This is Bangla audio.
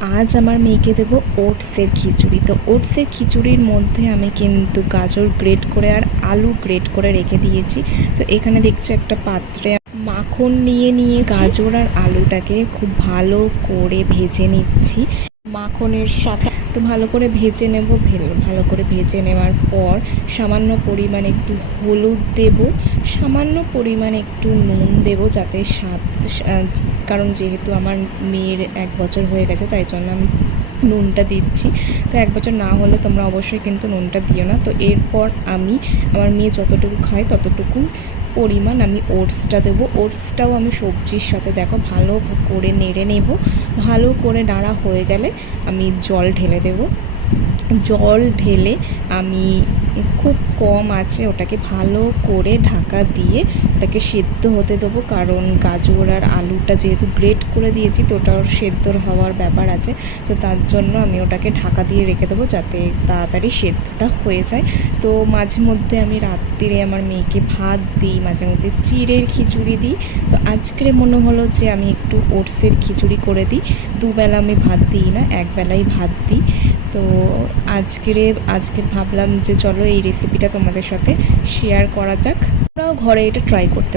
আজ আমার মেয়েকে দেবো ওটসের খিচুড়ি। তো ওটসের খিচুড়ির মধ্যে আমি কিন্তু গাজর গ্রেট করে আর আলু গ্রেট করে রেখে দিয়েছি। তো এখানে দেখছো একটা পাত্রে মাখন নিয়ে গাজর আর আলুটাকে খুব ভালো করে ভেজে নিচ্ছি মাখনের সাথে। তো ভালো করে ভেজে নেব। ভালো করে ভেজে নেওয়ার পর সামান্য পরিমাণে একটু হলুদ দেব, সামান্য পরিমাণে একটু নুন দেব যাতে স্বাদ, কারণ যেহেতু আমার মেয়ের 1 বছর হয়ে গেছে তাই জন্য আমি নুনটা দিচ্ছি। তো 1 বছর না হলে তোমরা অবশ্যই কিন্তু নুনটা দিও না। তো এরপর আমি আমার মেয়ে যতটুকু খায় ততটুকু পরিমাণ আমি ওটসটা দেবো। ওটসটাও আমি সবজির সাথে দেখো ভালো করে নেড়ে নেব। ভালো করে নাড়া হয়ে গেলে আমি জল ঢেলে দেব। জল ঢেলে আমি খুব কম আছে ওটাকে ভালো করে ঢাকা দিয়ে ওটাকে সেদ্ধ হতে দেবো, কারণ গাজর আর আলুটা যেহেতু গ্রেট করে দিয়েছি তো ওটার সেদ্ধর হওয়ার ব্যাপার আছে। তো তার জন্য আমি ওটাকে ঢাকা দিয়ে রেখে দেবো যাতে তাড়াতাড়ি সেদ্ধটা হয়ে যায়। তো মাঝে মধ্যে আমি রাত্রিরে আমার মেয়েকে ভাত দিই, মাঝে মধ্যে চিড়ের খিচুড়ি দিই। তো আজকে মনে হলো যে আমি একটু ওটসের খিচুড়ি করে দিই। দুবেলা আমি ভাত দিই না, একবেলাই ভাত দিই। তো আজকে ভাবলাম যে চলো এই রেসিপিটা তোমাদের সাথে শেয়ার করা যাক, তোমরাও ঘরে এটা ট্রাই করতে